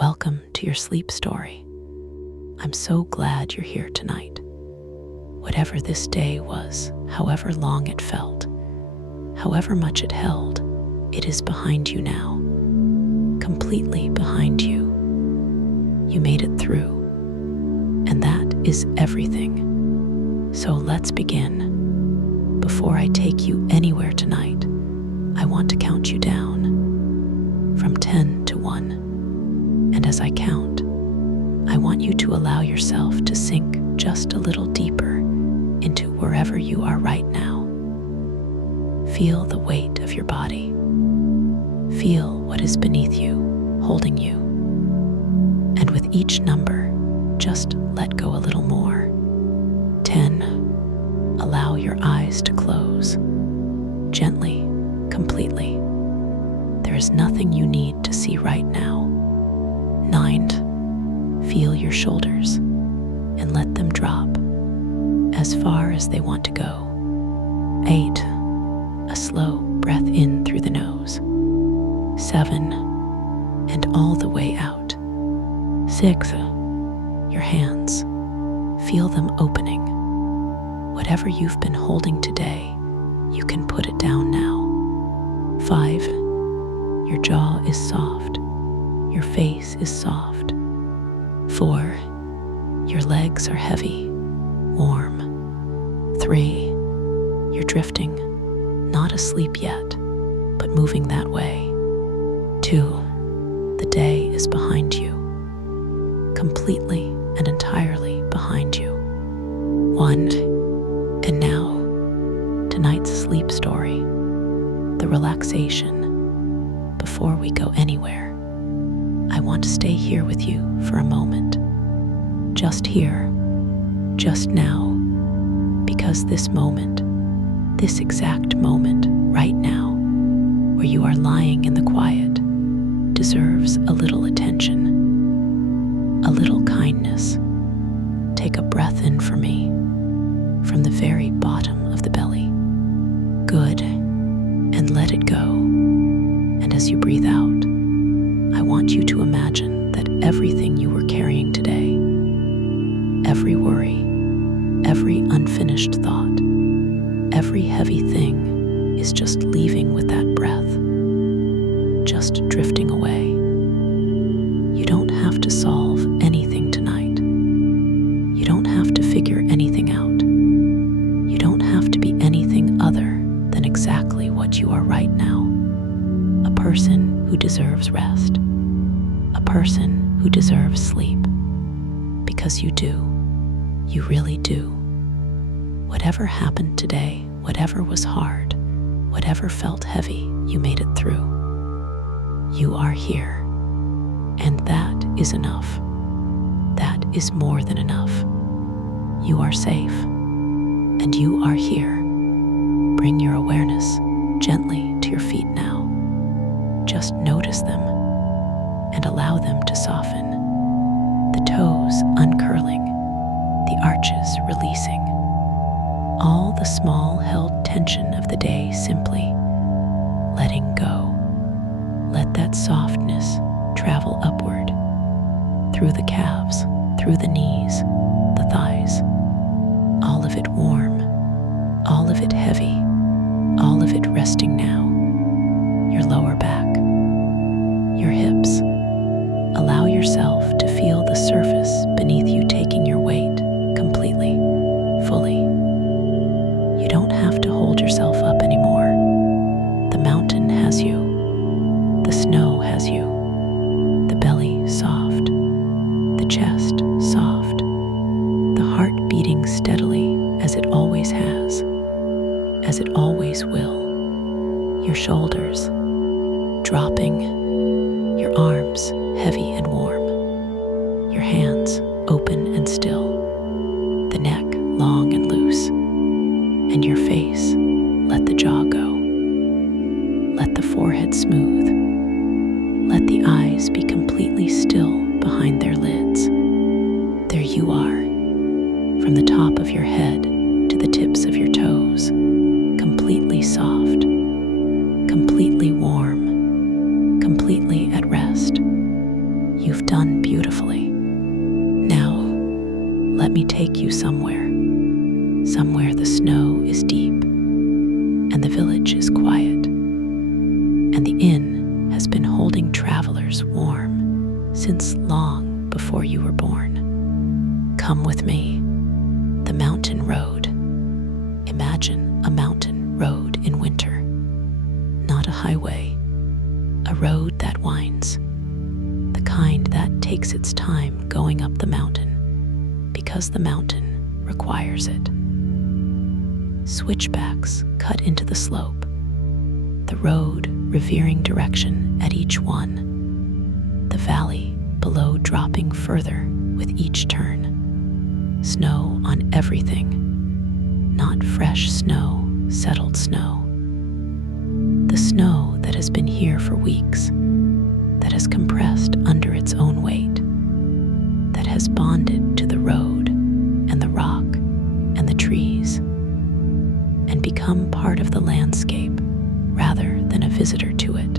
Welcome to your sleep story. I'm so glad you're here tonight. Whatever this day was, however long it felt, however much it held, it is behind you now. Completely behind you. You made it through. And that is everything. So let's begin. Before I take you anywhere tonight, I want to count you down from 10 to 1. And as I count, I want you to allow yourself to sink just a little deeper into wherever you are right now. Feel the weight of your body. Feel what is beneath you, holding you. And with each number, just let go a little more. 10. Allow your eyes to close. Gently, completely. There is nothing you need to see right now. 9. Feel your shoulders and let them drop as far as they want to go. 8. A slow breath in through the nose. 7. And all the way out. 6. Your hands. Feel them opening. Whatever you've been holding today, you can put it down now. 5. Your jaw is soft. Your face is soft. 4. Your legs are heavy, warm. 3. You're drifting, not asleep yet, but moving that way. 2. The day is behind you, completely and entirely behind you. 1. And now, tonight's sleep story, the relaxation. Before we go anywhere, I want to stay here with you for a moment. Just here, just now, because this moment, this exact moment right now, where you are lying in the quiet, deserves a little attention, a little kindness. Take a breath in for me, from the very bottom of the belly. Good, and let it go. And as you breathe out, I want you to imagine that everything you were carrying today, every worry, every unfinished thought, every heavy thing is just leaving with that breath, just drifting away. You don't have to solve anything tonight. You don't have to figure anything out. You don't have to be anything other than exactly what you are right now. A person who deserves rest. A person who deserves sleep. Because you do. You really do. Whatever happened today, whatever was hard, whatever felt heavy, you made it through. You are here. And that is enough. That is more than enough. You are safe. And you are here. Bring your awareness gently to your feet now. Just notice them and allow them to soften. The toes uncurling, the arches releasing. All the small held tension of the day simply letting go. Let that softness travel upward, through the calves, through the knees, the thighs. All of it warm, all of it heavy, all of it resting now. Your lower back, your hips. Allow yourself to feel the surface beneath you taking your weight completely, fully. You don't have to hold yourself up anymore. The mountain has you. The snow has you. The belly soft. The chest soft. The heart beating steadily as it always has, as it always will. Your shoulders dropping, your arms heavy and warm, your hands open and still, the neck long and loose, and your face, let the jaw go. Let the forehead smooth. Let the eyes be completely still behind their lids. There you are, from the top of your head to the tips of your toes, completely soft, completely warm, completely at rest. You've done beautifully. Now, let me take you somewhere the snow is deep, and the village is quiet, and the inn has been holding travelers warm since long before you were born. Come with me, the mountain road. Imagine a mountain road in winter, not a highway, a road that winds, the kind that takes its time going up the mountain because the mountain requires it. Switchbacks cut into the slope, the road reveering direction at each one, the valley below dropping further with each turn. Snow on everything, not fresh snow, settled snow. The snow that has been here for weeks, that has compressed under its own weight, that has bonded to the road and the rock and the trees, and become part of the landscape rather than a visitor to it.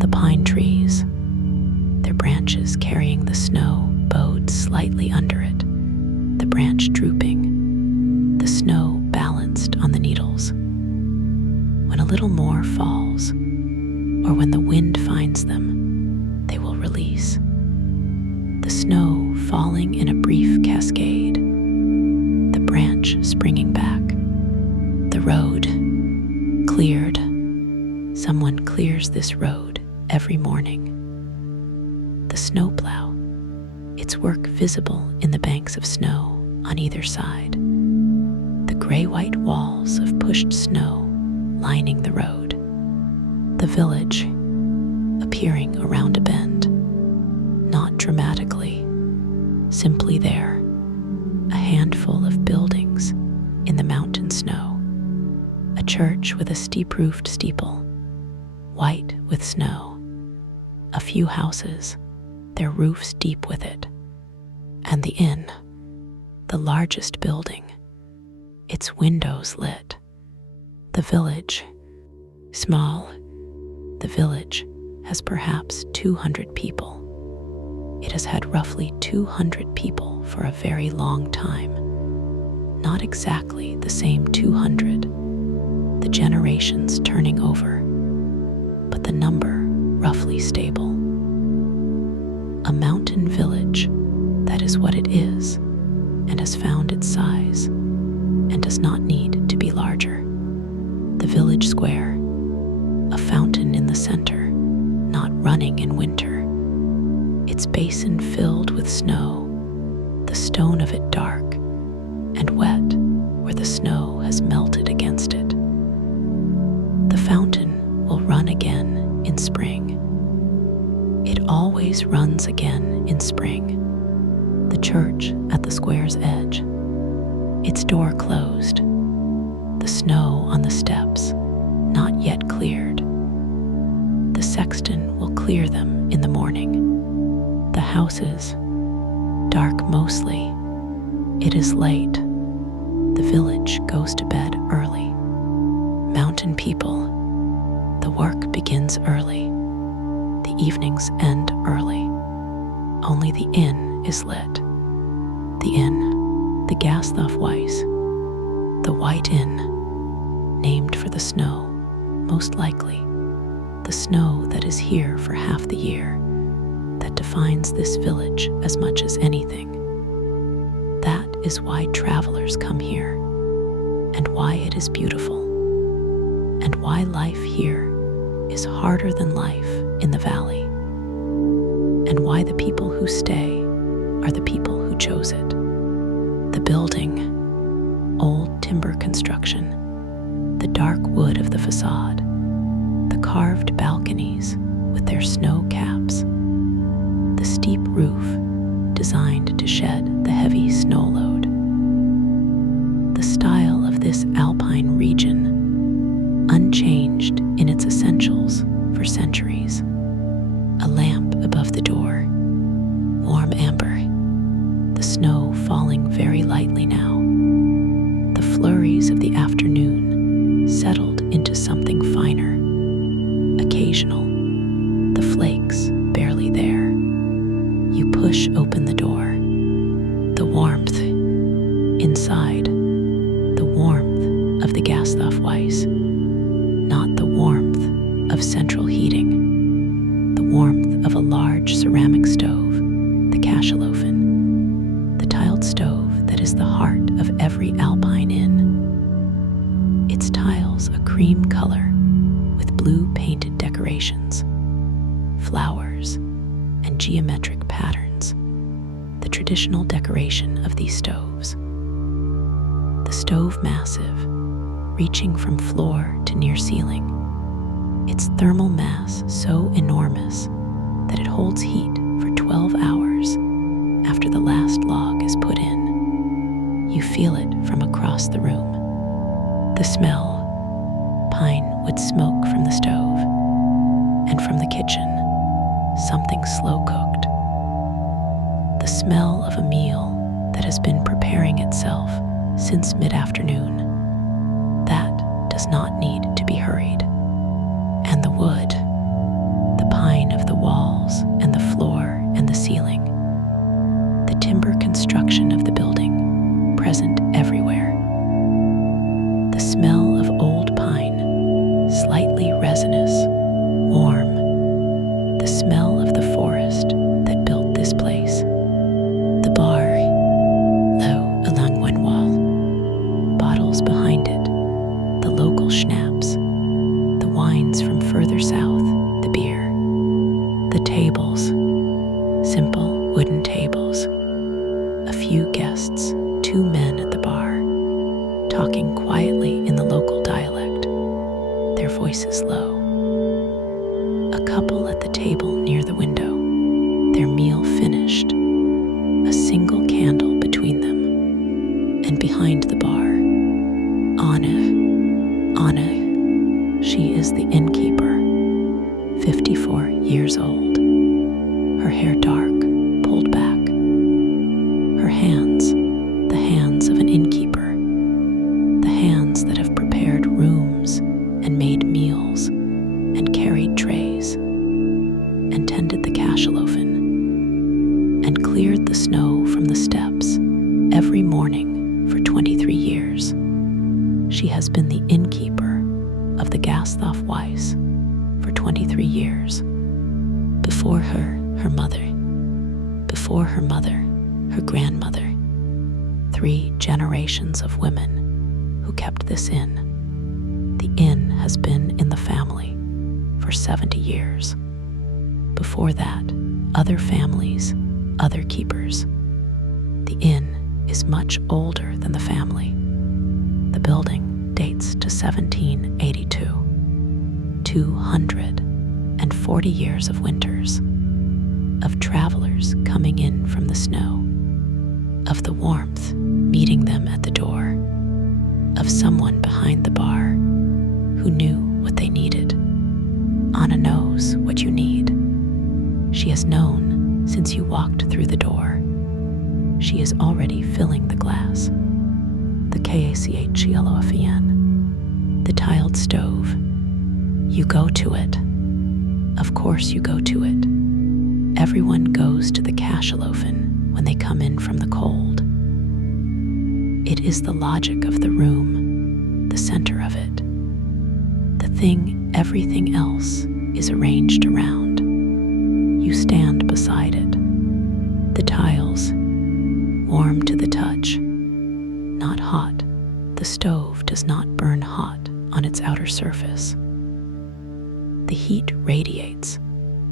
The pine trees, their branches carrying the snow bowed slightly under it, the branch drooping, the snow balanced on the needles. When a little more falls, or when the wind finds them, they will release. The snow falling in a brief cascade, the branch springing back, the road cleared. Someone clears this road every morning. The snowplow, its work visible in the banks of snow on either side, the gray-white walls of pushed snow lining the road, the village appearing around a bend, not dramatically, simply there, a handful of buildings in the mountain snow. A church with a steep-roofed steeple, white with snow. A few houses, their roofs deep with it. And the inn, the largest building, its windows lit. The village, small. The village has perhaps 200 people. It has had roughly 200 people for a very long time. Not exactly the same 200, the generations turning over, but the number roughly stable. A mountain village, that is what it is, and has found its size, and does not need to be larger. The village square, a fountain in the center, not running in winter, its basin filled with snow, the stone of it dark and wet where the snow has melted against it. The fountain will run again in spring. It always runs again in spring. The church at the square's edge, its door closed, the snow on the steps not yet cleared. The sexton will clear them in the morning. The houses, dark mostly. It is late. The village goes to bed early. Mountain people, the work begins early. The evenings end early. Only the inn is lit. The inn, the Gasthof-Weiss, the White Inn, named for the snow, most likely, the snow that is here for half the year, that defines this village as much as anything. That is why travelers come here, and why it is beautiful, and why life here is harder than life in the valley, and why the people who stay are the people who chose it. The building, old timber construction, the dark wood of the facade, the carved balconies with their snow caps, the steep roof designed to shed the heavy snow load. The style of this alpine region, unchanged in its essentials for centuries. A lamp above the door, warm amber, the snow falling very lightly now. The flurries of the afternoon settled into something finer, occasional, the flakes barely there. push open the door. The warmth inside, the warmth of the Gasthof-Weiss, not the warmth of central heating, the warmth of a large ceramic stove, the Kasselofen, the tiled stove that is the heart of every Alpine inn. Its tiles a cream color with blue painted decorations, flowers, and geometric patterns, the traditional decoration of these stoves. The stove massive, reaching from floor to near ceiling, its thermal mass so enormous that it holds heat for 12 hours after the last log is put in. You feel it from across the room. The smell, pine wood smoke from the stove, and from the kitchen, something slow cooked. The smell of a meal that has been preparing itself since mid-afternoon. That does not need to be hurried. And the wood, the pine of the walls and the floor and the ceiling, the timber construction of the building, present everywhere. The smell of old pine, slightly resinous, warm, the smell of the forest that built this place. The bar, low along one wall, bottles behind it, the local schnapps, the wines from further south, the beer, the tables, simple wooden tables, a few guests, 2 men at the bar, talking quietly in the local dialect, their voices low. A couple at the table near the window, their meal finished, a single candle between them, and behind the bar, Anna, she is the innkeeper, 54 years old, her hair dark, pulled back, her hands, the hands of an innkeeper, the hands that have prepared rooms and made meals and carried trays and tended the Kasselofen and cleared the snow from the steps every morning for 23 years. She has been the innkeeper of the Gasthof-Weiss for 23 years. Before her, her mother. Before her mother, her grandmother. 3 generations of women who kept this inn. The inn has been in the family for 70 years. Before that, other families, other keepers. The inn is much older than the family. The building dates to 1782. 240 years of winters, of travelers coming in from the snow, of the warmth meeting them at the door, of someone behind the bar who knew what they needed. Anna knows what you need. She has known since you walked through the door. She is already filling the glass. The KACHLOFEN, the tiled stove. You go to it. Of course you go to it. Everyone goes to the Kasselofen when they come in from the cold. It is the logic of the room, the center of it. The thing everything else is arranged around. You stand beside it. The tiles, warm to the touch, not hot. The stove does not burn hot on its outer surface. The heat radiates,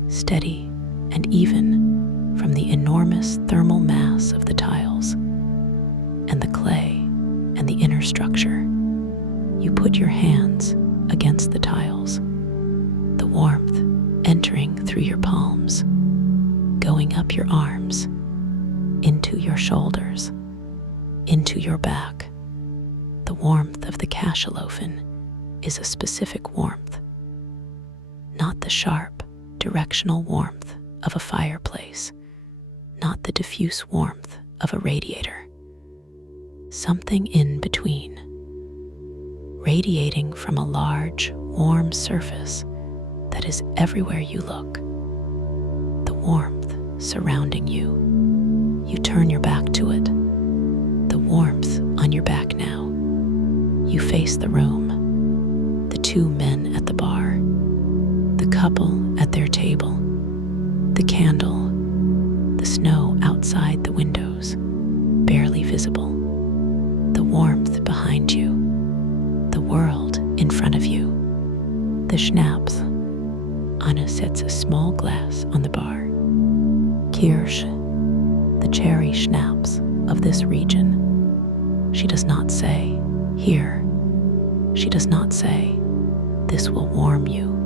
steady and even, from the enormous thermal mass of the tiles and the clay and the inner structure. You put your hands against the tiles, the warmth entering through your palms, going up your arms, into your shoulders, into your back. The warmth of the Kasselofen is a specific warmth, not the sharp, directional warmth of a fireplace, not the diffuse warmth of a radiator. Something in between, radiating from a large, warm surface that is everywhere you look. The warmth surrounding you. You turn your back to it, the warmth on your back now. You face the room, the two men at the bar, the couple at their table, the candle, the snow outside the windows, barely visible, the warmth behind you, the world in front of you, the schnapps. Anna sets a small glass on the bar. Kirsch, the cherry schnapps of this region. She does not say, "Here." She does not say, "This will warm you."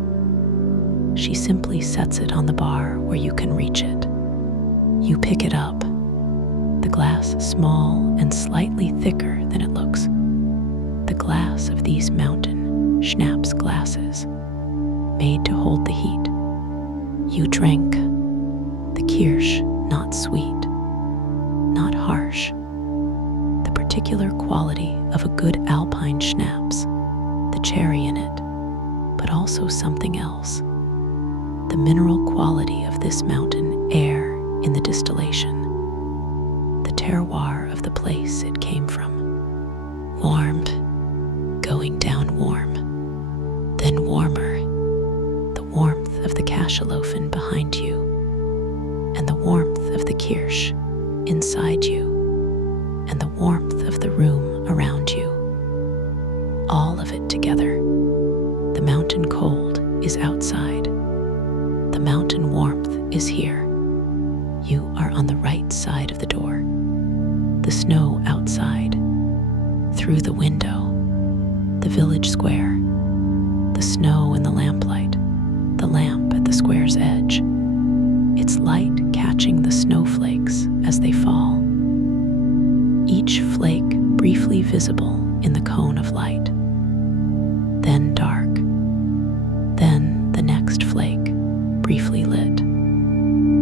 She simply sets it on the bar where you can reach it. You pick it up, the glass small and slightly thicker than it looks. The glass of these mountain schnapps glasses, made to hold the heat. You drink the Kirsch, not sweet, not harsh. The particular quality of a good alpine schnapps, the cherry in it, but also something else. The mineral quality of this mountain air in the distillation, the terroir of the place it came from. Warmed, going down warm, then warmer, the warmth of the cachalofen behind you, and the warmth of the Kirsch inside you, and the warmth of the room around you. All of it together. The mountain cold is outside. The mountain warmth is here. You are on the right side of the door. The snow outside. Through the window. The village square. The snow in the lamplight. The lamp at the square's edge. Its light catching the snowflakes as they fall. Each flake briefly visible in the cone of light. Then dark. Then the next flake, briefly lit.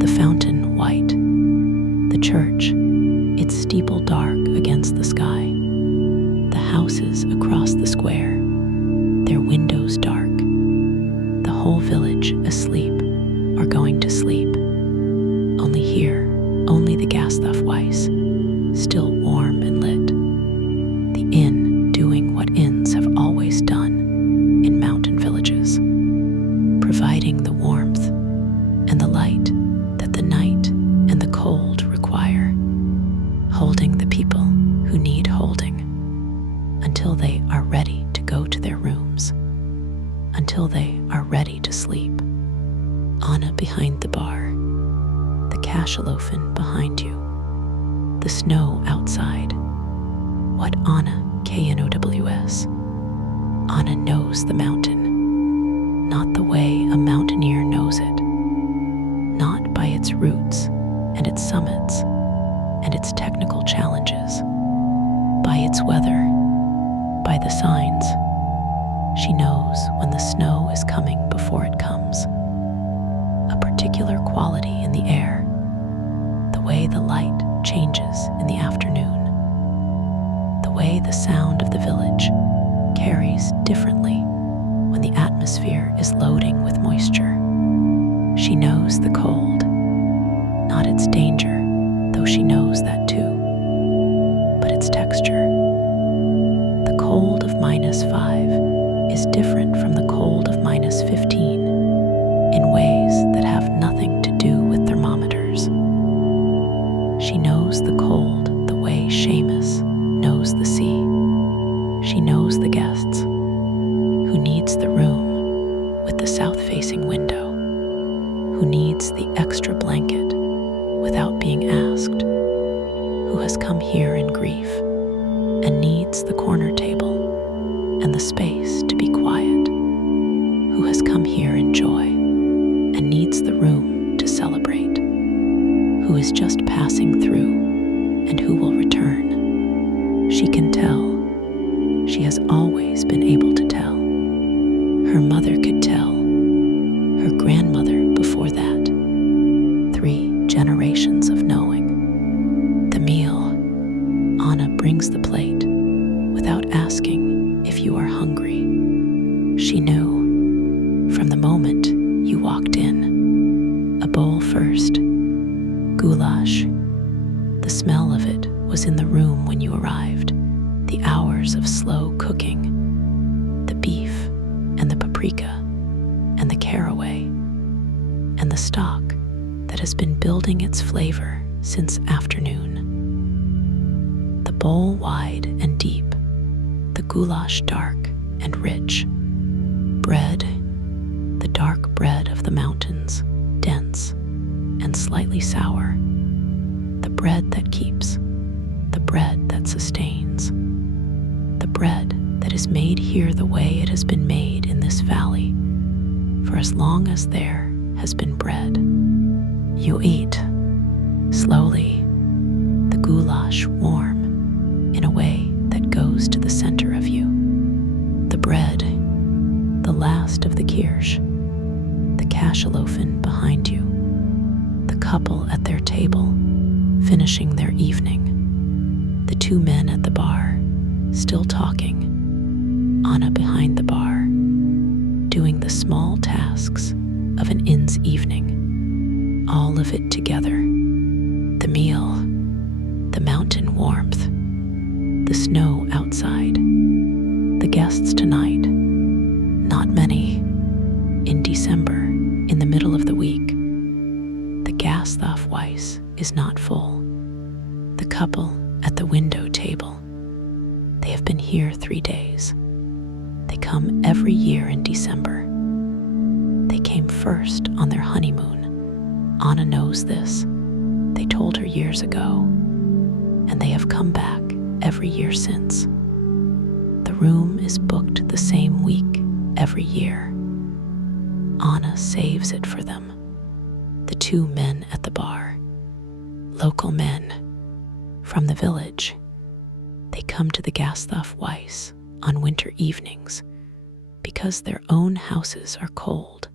The fountain white. The church, its steeple dark against the sky. The houses across the square, their windows dark. The whole village asleep or going to sleep. Only here, only the Gasthaufweiss, still warm and lit. The inn doing what inns have always done in mountain villages, providing the warmth and the light that the night and the cold require, holding the people who need holding until they are ready to go to their rooms, until they are ready to sleep. Anna behind the bar, the cachalofen behind you, the snow outside. What Anna, Knows? Anna knows the mountain, not the way a mountaineer knows it, not by its roots and its summits and its technical challenges, by its weather, by the signs. She knows when the snow is coming before it comes, a particular quality in the air, the way the light changes in the afternoon, the way the sound of the village carries differently when the atmosphere is loading with moisture. She knows the cold, not its danger, though she knows that too, but its texture. The cold of -5 is different from the cold of -15 in ways that have nothing to do with thermometers. She knows the cold the way Seamus knows the sea. She knows the guests, who needs the room with the south-facing window, who needs the extra blanket without being asked, who has come here in grief and needs the corner table and the space to be quiet, who has come here in joy and needs the room to celebrate, who is just passing through and who will return. She can tell. She has always been able to tell. Her mother could tell. Her grandmother before that. 3 generations of knowing. The meal. Anna brings the plate without asking if you are hungry. She knew from the moment you walked in. A bowl first, goulash. The smell of it was in the room when you arrived. The hours of slow cooking, the beef and the paprika and the caraway, and the stock that has been building its flavor since afternoon. The bowl wide and deep, the goulash dark and rich. Bread, the dark bread of the mountains, dense and slightly sour. The bread that keeps, the bread that sustains. The bread that is made here the way it has been made in this valley, for as long as there has been bread. You eat, slowly, the goulash warm, in a way that goes to the center of you. The bread, the last of the kirsch, the cachalofen behind you, the couple at their table, finishing their evening, the two men at the bar, still talking, Anna behind the bar, doing the small tasks of an inn's evening, all of it together. The meal, the mountain warmth, the snow outside, the guests tonight, not many, in December, in the middle of the week. The Gasthof is not full. The couple at the window table, they have been here 3 days. They come every year in December. They came first on their honeymoon. Anna knows this. They told her years ago, and they have come back every year since. The room is booked the same week every year. Anna saves it for them. The two men at the bar, local men from the village. They come to the Gasthof on winter evenings because their own houses are cold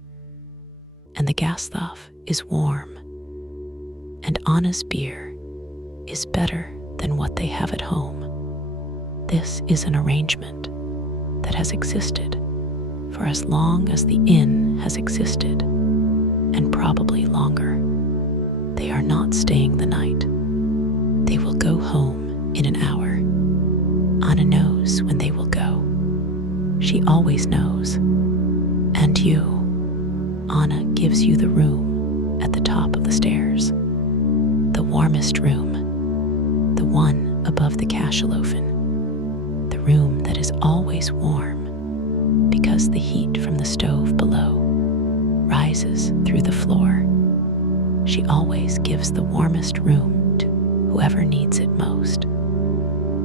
and the Gasthof is warm, and Anna's beer is better than what they have at home. This is an arrangement that has existed for as long as the inn has existed, and probably longer. They are not staying the night. They will go home in an hour. Anna knows when they will go. She always knows. And you, Anna gives you the room at the top of the stairs, the warmest room, the one above the cachalofen, the room that is always warm because the heat from the stove below rises through the floor. She always gives the warmest room to whoever needs it most.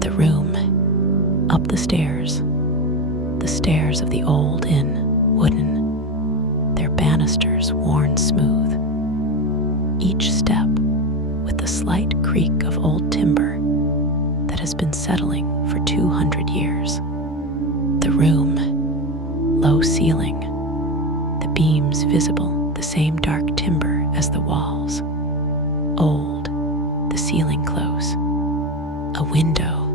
The room, up the stairs of the old inn, wooden, their banisters worn smooth. Each step with the slight creak of old timber that has been settling for 200 years. The room, low ceiling, the beams visible the same dark timber as the walls. Old, the ceiling close. A window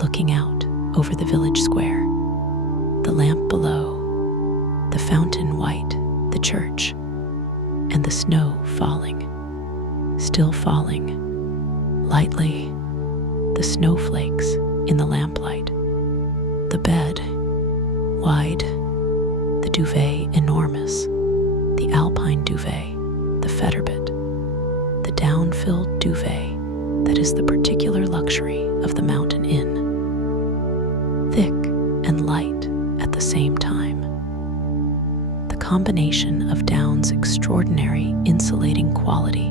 looking out over the village square. The lamp below, the fountain white, the church, and the snow falling, still falling, lightly, the snowflakes in the lamplight. The bed, wide, the duvet enormous, the alpine duvet, the fetterbit, the down-filled duvet that is the particular luxury of the mountain inn. Thick and light at the same time. The combination of down's extraordinary insulating quality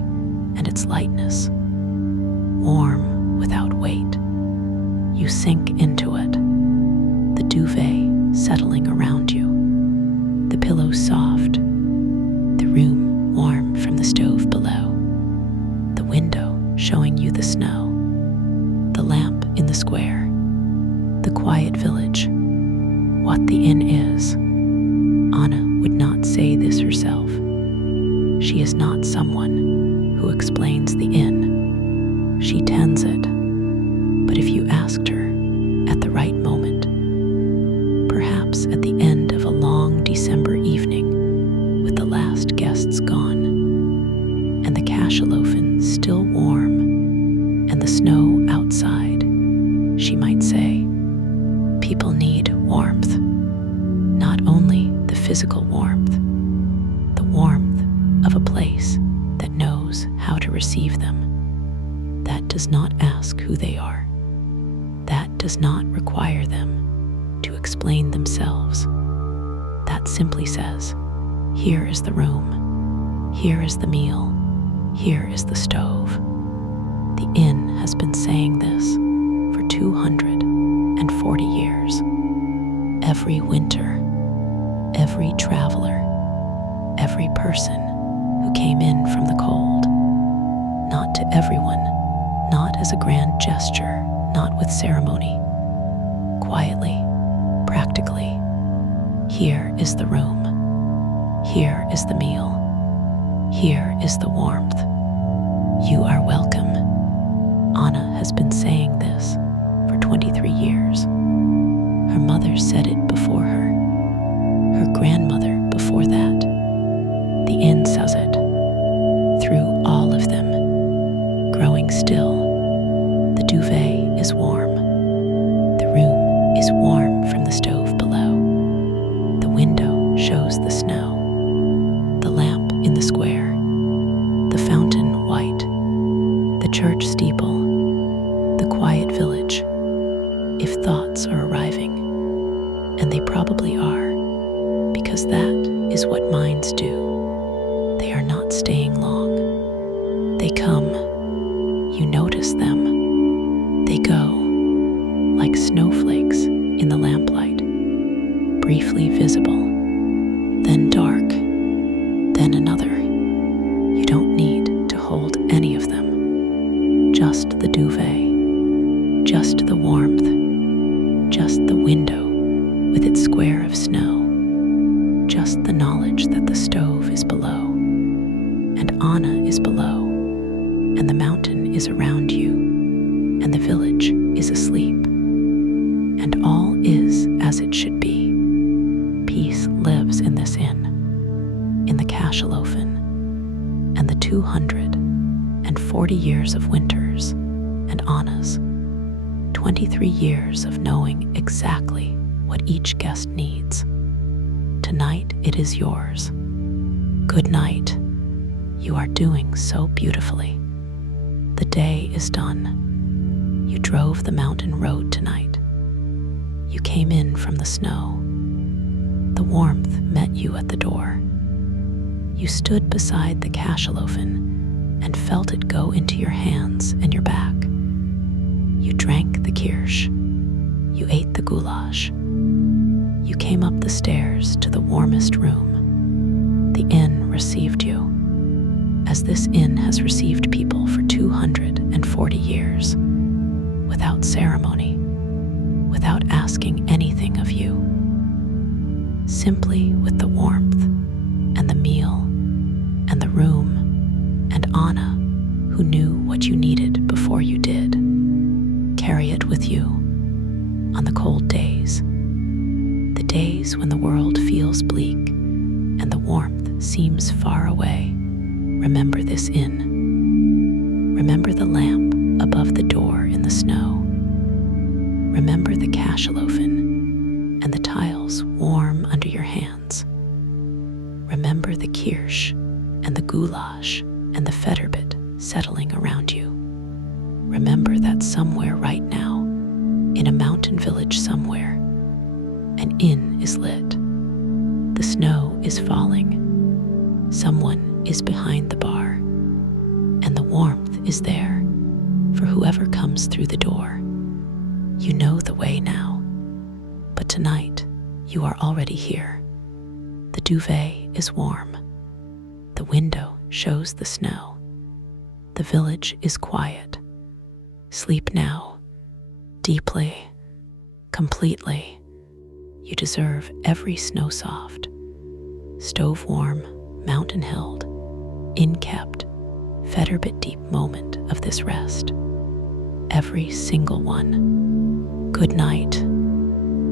and its lightness, warm without weight. You sink into it, the duvet settling around you, the pillows soft, the room warm from the stove below, the window showing you the snow, the lamp in the square, the quiet village, what the inn is. Anna would not say this herself. She is not someone who explains the inn. She tends it. But if you asked her at the right moment, perhaps at the end of a long December evening with the last guests gone and the cachalofen how to receive them. That does not ask who they are. That does not require them to explain themselves. That simply says, here is the room, here is the meal, here is the stove. The inn has been saying this for 240 years. Every winter, every traveler, every person who came in from the cold. Not to everyone, not as a grand gesture, not with ceremony. Quietly, practically, here is the room. Here is the meal. Here is the warmth. You are welcome. Anna has been saying this for 23 years. Her mother said it before her. Her grandmother before that. The inn says it. Through all of them, growing still, the duvet is warm. The room is warm from the stove below. The window shows the snow. The lamp in the square. The fountain white. The church steeple. The quiet village. If thoughts are arriving, and they probably are, because that is what minds do. They are not staying long. They come, you notice them. They go, like snowflakes in the lamplight, briefly visible, then dark, then another. You don't need to hold any of them. Just the duvet, just the warmth, just the window with its square of snow, just the knowledge that the stove is below, and Anna is below, and the mountain is around you, and the village is asleep, and all is as it should be. Peace lives in this inn, in the Cashalofen, and the 240 years of winters and Anna's 23 years of knowing exactly what each guest needs. Tonight it is yours. Good night. You are doing so beautifully. The day is done. You drove the mountain road tonight. You came in from the snow. The warmth met you at the door. You stood beside the Cashalofen and felt it go into your hands and your back. You drank the kirsch. You ate the goulash. You came up the stairs to the warmest room. The inn received you, as this inn has received people for 240 years, without ceremony, without asking anything of you. Simply with the warmth, and the meal, and the room, and Anna, who knew what you needed before you did. Carry it with you on the cold days, the days when the world feels bleak and the warmth seems far away. Remember this inn. Remember the lamp above the door in the snow. Remember the Cashalofen and the tiles warm under your hands. Remember the kirsch and the goulash and the federbit settling around you. Remember that somewhere right now, in a mountain village somewhere, an inn is lit. The snow is falling. Someone is behind the bar, and the warmth is there for whoever comes through the door. You know the way now, but tonight you are already here. The duvet is warm. The window shows the snow. The village is quiet. Sleep now, deeply, completely. You deserve every snow soft, stove warm, mountain held, inkept, federbit deep moment of this rest. Every single one. Good night.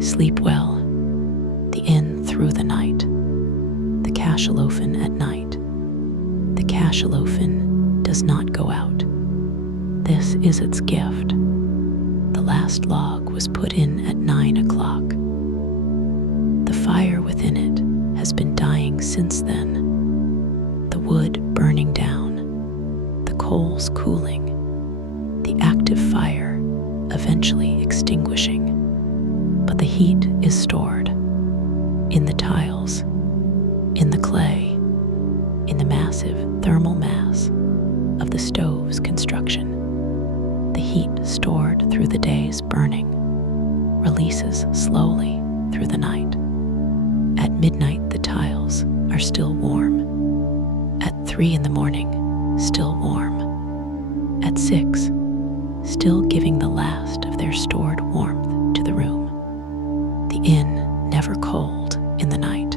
Sleep well. The inn through the night. The Cashalofen at night. The Cashalofen does not go out. This is its gift. The last log was put in at 9 o'clock. The fire within it has been dying since then. The wood burning down, coals cooling, the active fire eventually extinguishing. But the heat is stored in the tiles, in the clay, in the massive thermal mass of the stove's construction. The heat stored through the day's burning releases slowly through the night. At midnight, the tiles are still warm. At 3 in the morning, still warm. At 6, still giving the last of their stored warmth to the room. The inn never cold in the night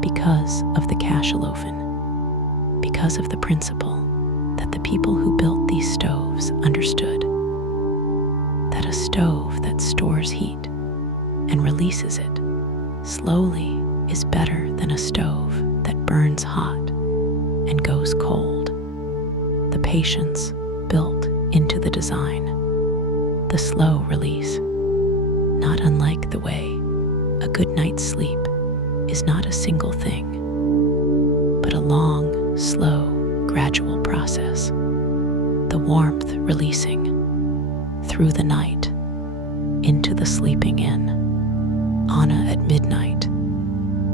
because of the cachalofen, because of the principle that the people who built these stoves understood, that a stove that stores heat and releases it slowly is better than a stove that burns hot and goes cold. The patience built into the design, the slow release, not unlike the way a good night's sleep is not a single thing, but a long, slow, gradual process. The warmth releasing through the night into the sleeping in. Anna at midnight.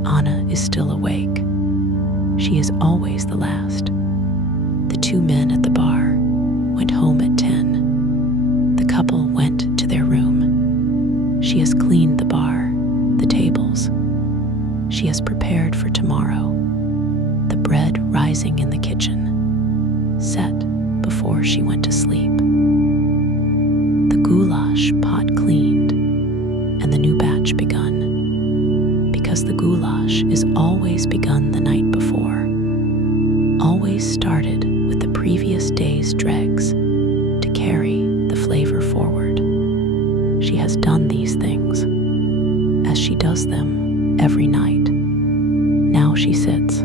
Anna is still awake. She is always the last. The 2 men at the bar went home at 10. The couple went to their room. She has cleaned the bar, the tables. She has prepared for tomorrow. The bread rising in the kitchen, set before she went to sleep. The goulash pot cleaned, and the new batch begun, because the goulash is always begun the night before, always started with the previous day's dregs to carry the flavor forward. She has done these things as she does them every night. Now she sits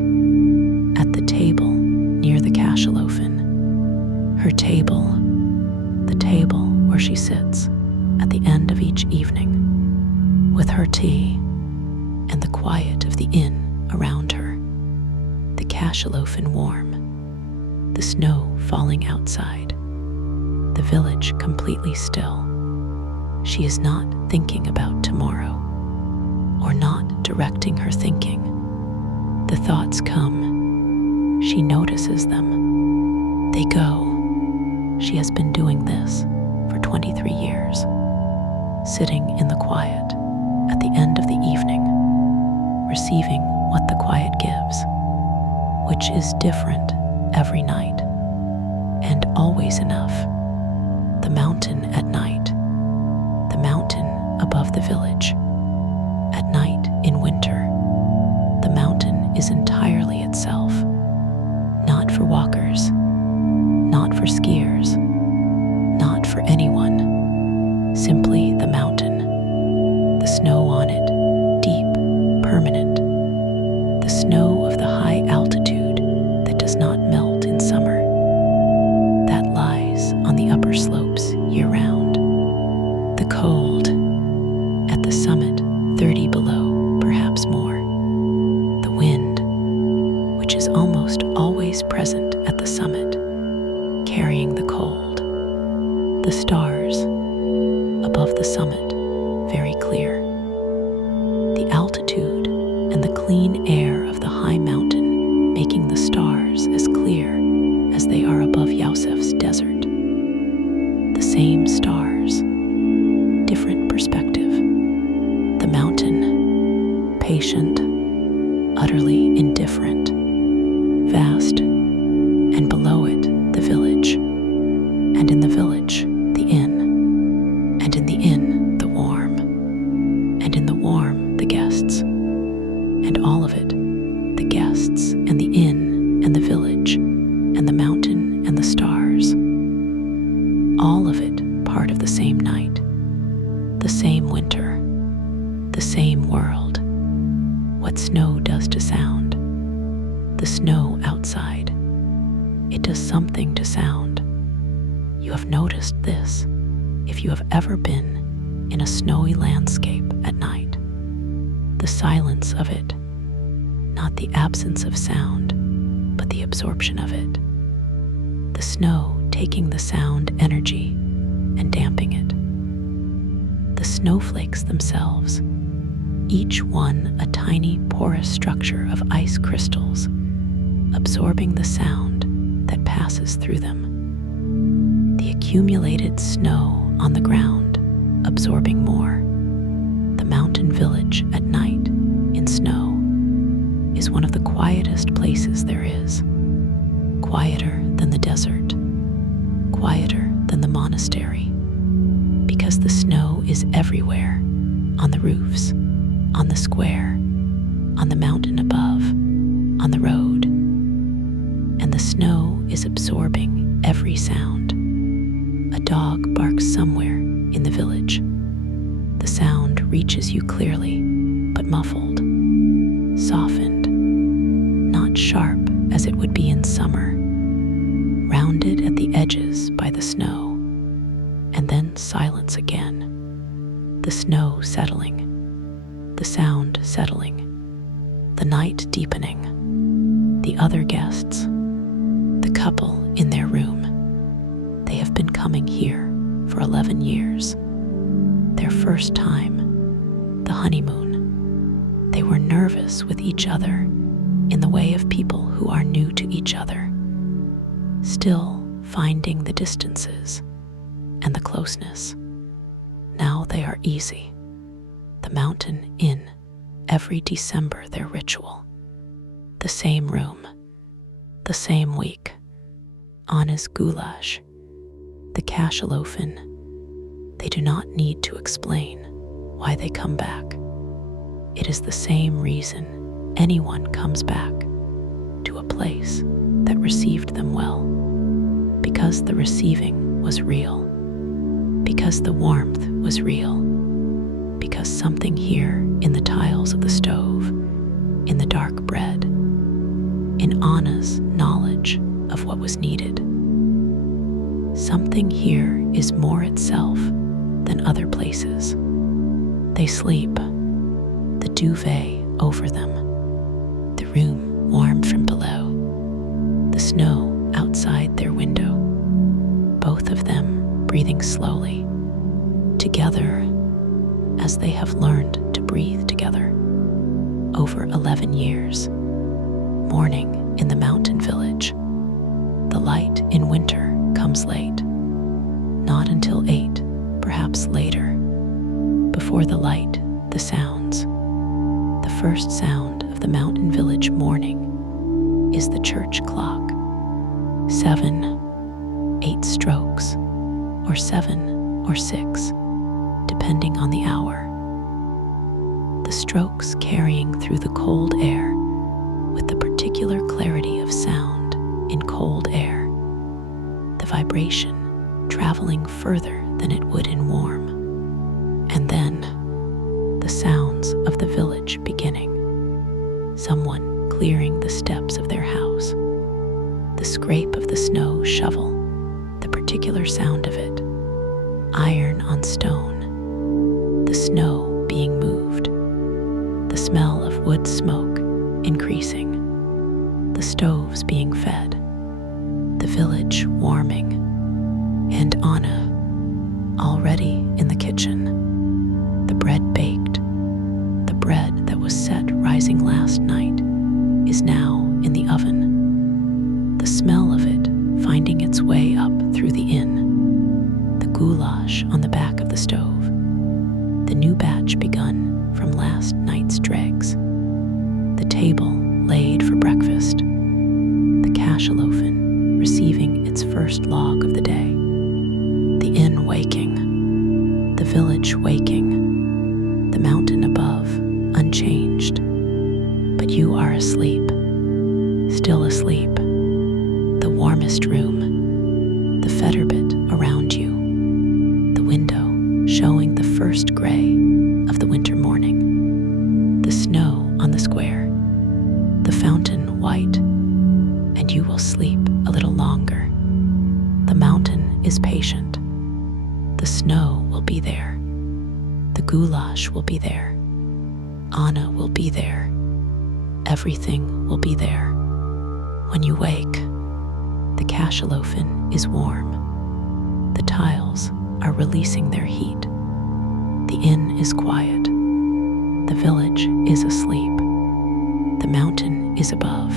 at the table near the cachalofen, her table, the table where she sits at the end of each evening, with her tea and the quiet of the inn around her, the cachalofen warm, the snow falling outside, the village completely still. She is not thinking about tomorrow, or not directing her thinking. The thoughts come. She notices them. They go. She has been doing this for 23 years, sitting in the quiet at the end of the evening, receiving what the quiet gives, which is different every night and always enough. The mountain at night, the mountain above the village. At night in winter, the mountain is entirely itself, not for walkers, not for skiers, not for anyone, simply the mountain, the snow on it, deep, permanent, the snow of the high altitude that does not melt in summer, that lies on the upper slopes year-round, the cold at the summit, 30 below, perhaps more, the wind, which is almost always present at the summit, carrying the cold, the stars above the summit, very clear, the altitude and the clean air of the high mountain making the stars as clear as they are above Yusef's desert. The same stars, different perspective. The mountain, patient, utterly indifferent, vast, and below it, the village, and in the village, the inn, and in the inn, the warm, and in the warm, the guests, and all of it, the guests, and the inn, and the village, and the mountain, and the stars, all of it part of the same night, the same winter, the same world. What snow does to sound, the snow outside, it does something to sound. You have noticed this if you have ever been in a snowy landscape at night. The silence of it, not the absence of sound, but the absorption of it. the snow taking the sound energy and damping it. The snowflakes themselves, each one a tiny porous structure of ice crystals, absorbing the sound that passes through them. The accumulated snow on the ground, absorbing more. The mountain village at night, in snow, is one of the quietest places there is. Quieter than the desert, quieter than the monastery, because the snow is everywhere, on the roofs, on the square, on the mountain above, on the road. And the snow is absorbing every sound. A dog barks somewhere in the village. The sound reaches you clearly, but muffled, softened, not sharp as it would be in summer, rounded at the edges by the snow, and then silence again. The snow settling, the sound settling, the night deepening. The other guests, the couple in their room, they have been coming here for 11 years. Their first time, the honeymoon. They were nervous with each other in the way of people who are new to each other, still finding the distances and the closeness. Now they are easy. The mountain inn, every December their ritual. The same room, the same week. Anna's goulash, the cachalofen. They do not need to explain why they come back. It is the same reason anyone comes back to a place that received them well, because the receiving was real, because the warmth was real, because something here in the tiles of the stove, in the dark bread, in Anna's knowledge of what was needed. Something here is more itself than other places. They sleep, the duvet over them, the room warm from below, the snow outside their window, both of them breathing slowly, together as they have learned to breathe together. Over 11 years, morning in the mountain village. The light in winter comes late, not until 8, perhaps later. Before the light, the sounds. The first sound of the mountain village morning is the church clock. 7, 8 strokes, or 7 or 6, depending on the hour. The strokes carrying through the cold air with the particular clarity of sound in cold air. The vibration traveling further than it would in warm. And then the sounds of the village beginning. Someone clearing the steps of their house. The scrape of the snow shovel, the particular sound of it. Iron on stone. The snow being moved. The smell of wood smoke increasing. The stoves being fed. The village warming. And Anna, already in the kitchen. The bread baked. The bread that was set rising last night is now in the oven. The smell of it finding its way up through the inn. The goulash on the back of the stove. The new batch begun from last night's dregs. The table laid for breakfast. The cachalofen receiving its first log of the day. The inn waking. The village waking. The mountain above unchanged. But you are asleep, still asleep. The warmest room, the fetterbit around you, the window showing the first gray of the winter morning, the snow on the square, the fountain white, and you will sleep a little longer. The mountain is patient. The snow will be there. The goulash will be there. Anna will be there. Everything will be there. When you wake, The cachalothin is warm. The tiles are releasing their heat. The inn is quiet. The village is asleep. The mountain is above.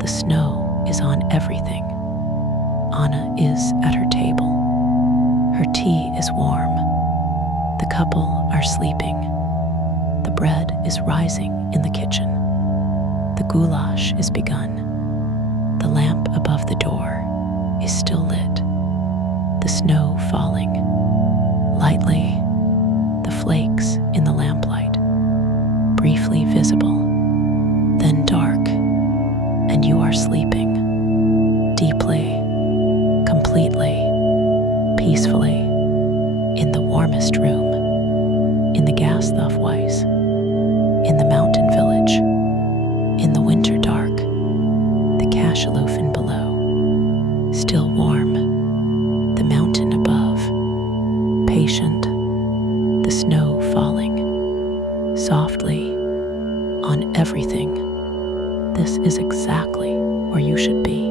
The snow is on everything. Anna is at her table. Her tea is warm. The couple are sleeping. The bread is rising in the kitchen. The goulash is begun. The lamp above the door is still lit. The snow falling. Lightly, the flakes in the lamplight. Briefly visible, then dark, and you are sleeping. Deeply, completely, peacefully, in the warmest room, in the Gasthof-Weiss, in the mountain village, in the winter dark, the cachalothin below, still warm, the mountain above, patient, the snow falling, softly, on everything. This is exactly where you should be.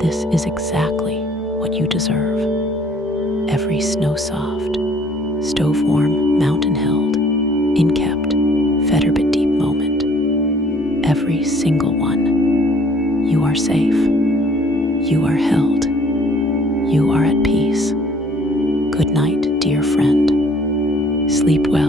This is exactly what you deserve. Every snow-soft, stove-warm, mountain-held, inkept, Federbedeep moment. Every single one. You are safe. You are held. You are at peace. Good night, dear friend. Sleep well.